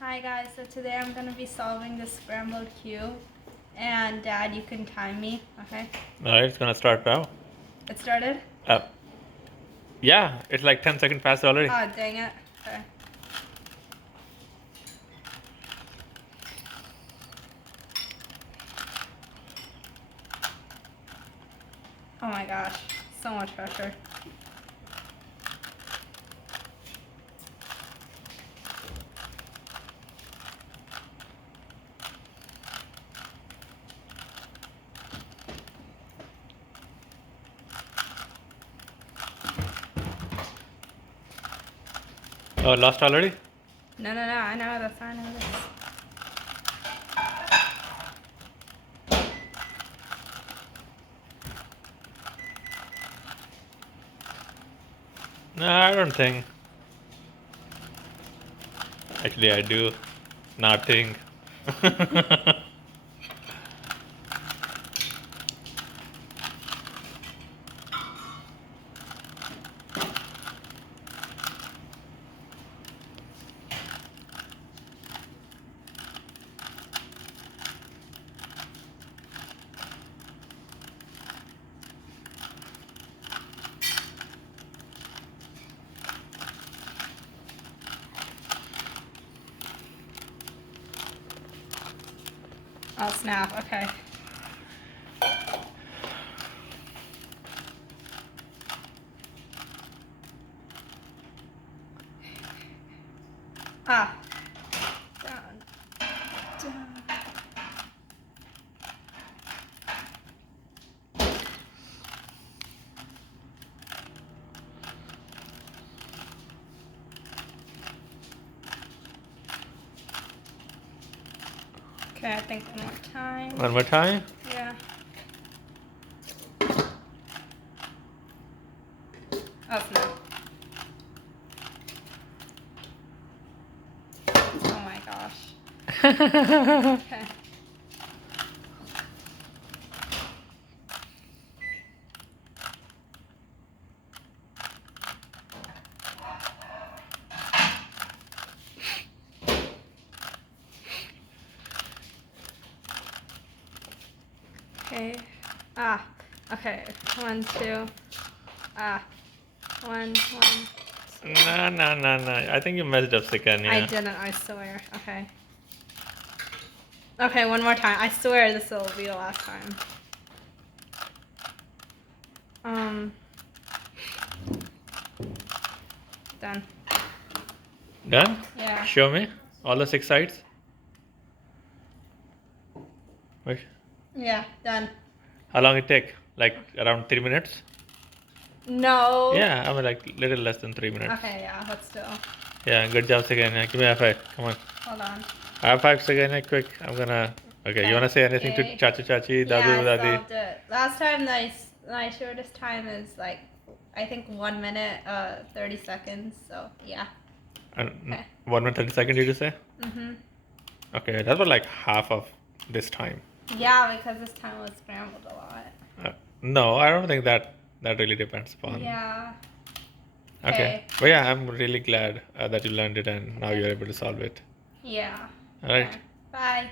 Hi guys, so today I'm going to be solving this scrambled cube. And Dad, you can time me, okay? Alright, it's gonna start now. It started? Uh, yeah, it's like 10 seconds past already. Oh, dang it. Okay. Oh my gosh, so much pressure. Oh, lost already? No, I know this, I know this. No, I don't think. Actually, I do not think. Oh snap, okay. Ah. Down. Down. Okay, I think one more time. One more time? Yeah. Oh snap. Oh my gosh. Okay. Okay. Ah. Okay. 1, 2. Ah. 1, 1. No. I think you messed up, Sukanya. I didn't, I swear. Okay. Okay, one more time. I swear this will be the last time. Done. Done? Yeah. Show me all the 6 sides. Wait. Yeah, done. How long it take? Like around 3 minutes? No. Yeah, I mean like little less than 3 minutes. Okay, yeah, but still. Yeah, good job, Sukanya. Give me a high five. Come on. Hold on. High five, Sukanya, quick. I'm gonna. Okay, you wanna say anything to Okay. Chachi Chachi, Yeah, Dadu I Dadi? solved it. Last time my shortest time is like, I think 1 minute, 30 seconds. So yeah. And Okay. 1 minute 30 seconds, did you say? Mhm. Okay, that was like half of this time. Yeah, because this time was scrambled a lot. No, I don't think that really depends upon. Yeah. Okay. But yeah, I'm really glad that you learned it and now you're able to solve it. Yeah. All right. Okay. Bye.